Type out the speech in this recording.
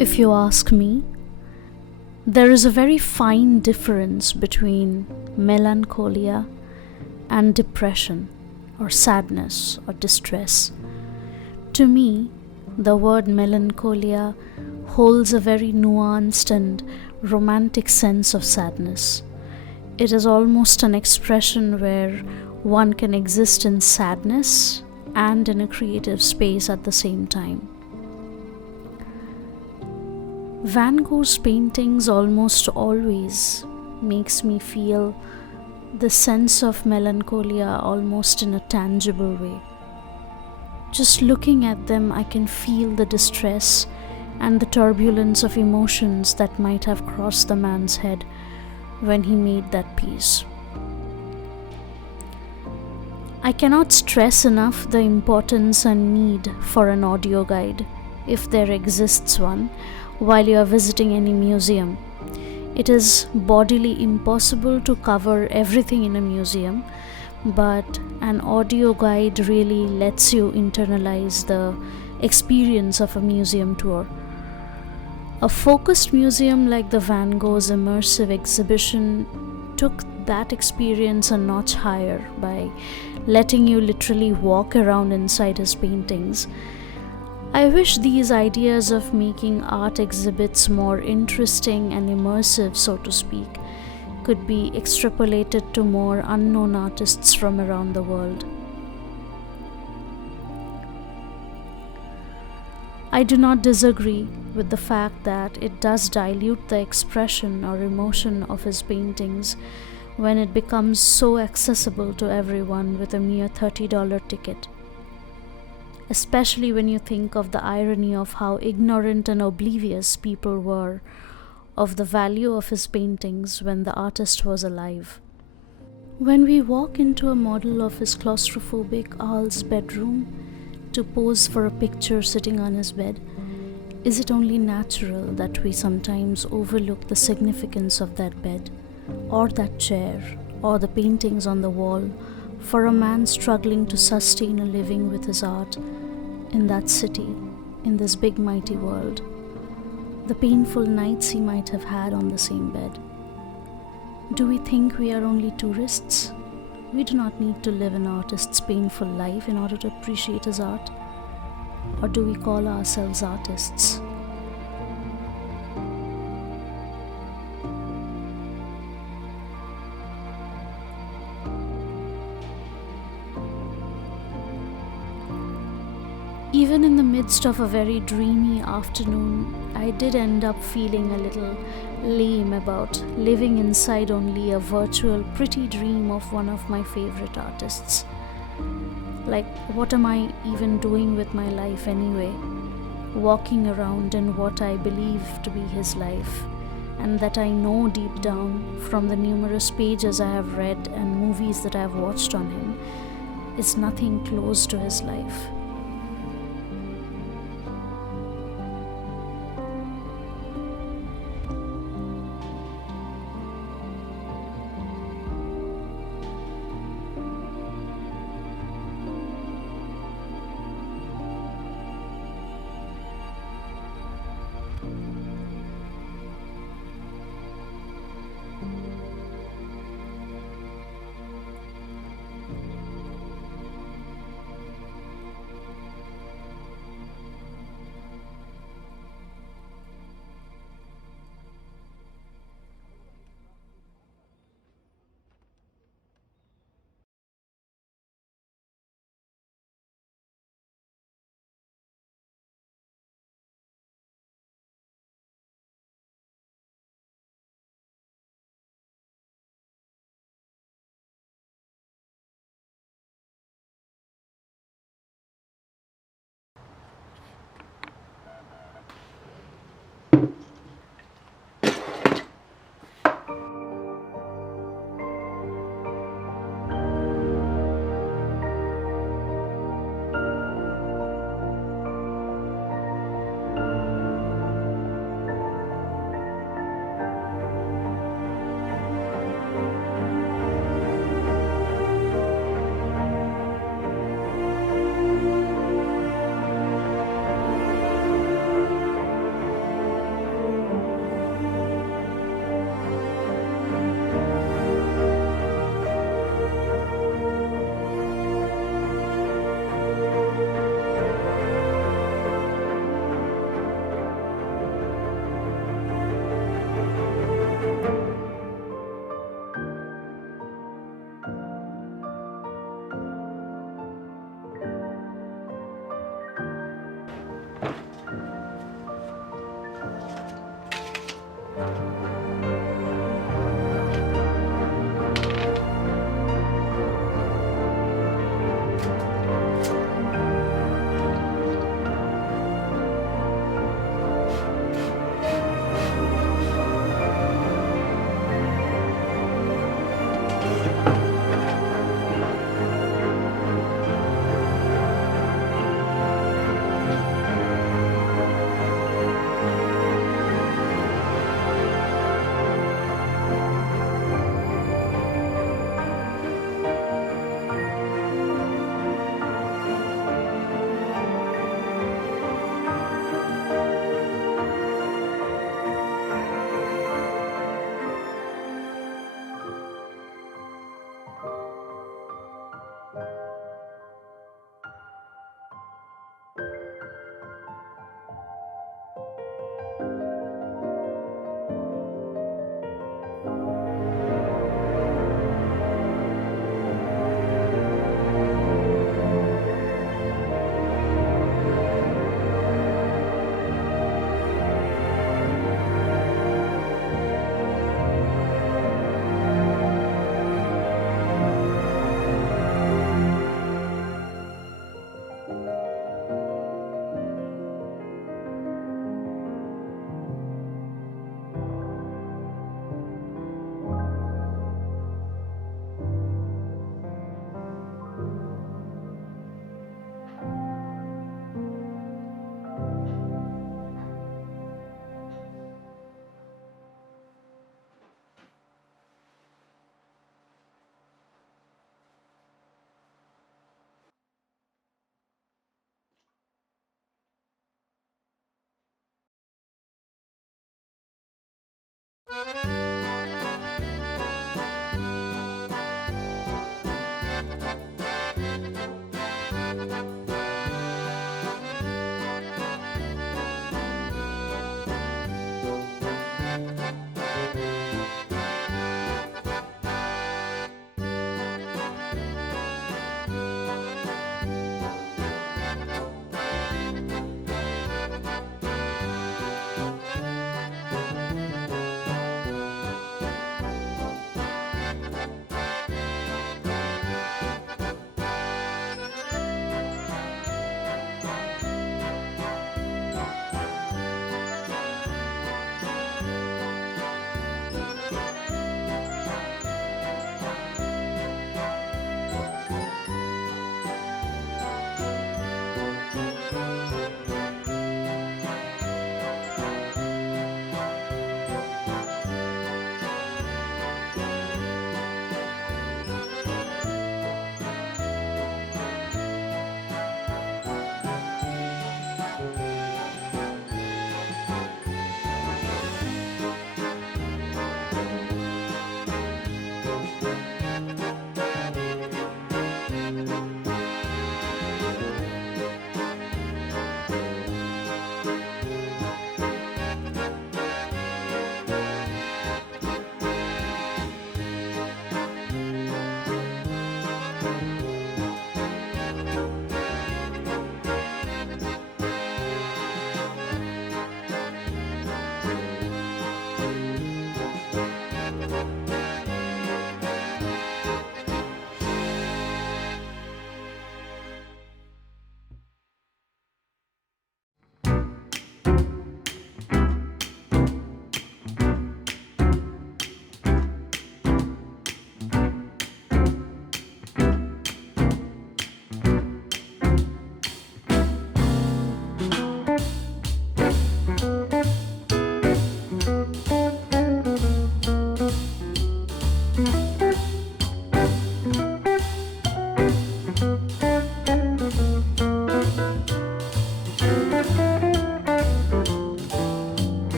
If you ask me, there is a very fine difference between melancholia and depression, or sadness, or distress. To me, the word melancholia holds a very nuanced and romantic sense of sadness. It is almost an expression where one can exist in sadness and in a creative space at the same time. Van Gogh's paintings almost always makes me feel the sense of melancholia almost in a tangible way. Just looking at them, I can feel the distress and the turbulence of emotions that might have crossed the man's head when he made that piece. I cannot stress enough the importance and need for an audio guide, if there exists one, while you are visiting any museum. It is bodily impossible to cover everything in a museum, but an audio guide really lets you internalize the experience of a museum tour. A focused museum like the Van Gogh's immersive exhibition took that experience a notch higher by letting you literally walk around inside his paintings. I wish these ideas of making art exhibits more interesting and immersive, so to speak, could be extrapolated to more unknown artists from around the world. I do not disagree with the fact that it does dilute the expression or emotion of his paintings when it becomes so accessible to everyone with a mere $30 ticket. Especially when you think of the irony of how ignorant and oblivious people were of the value of his paintings when the artist was alive. When we walk into a model of his claustrophobic Arl's bedroom to pose for a picture sitting on his bed, is it only natural that we sometimes overlook the significance of that bed, or that chair, or the paintings on the wall for a man struggling to sustain a living with his art in that city, in this big mighty world? The painful nights he might have had on the same bed. Do we think we are only tourists? We do not need to live an artist's painful life in order to appreciate his art. Or do we call ourselves artists? Even in the midst of a very dreamy afternoon, I did end up feeling a little lame about living inside only a virtual pretty dream of one of my favorite artists. Like, what am I even doing with my life anyway? Walking around in what I believe to be his life, and that I know deep down from the numerous pages I have read and movies that I have watched on him, is nothing close to his life.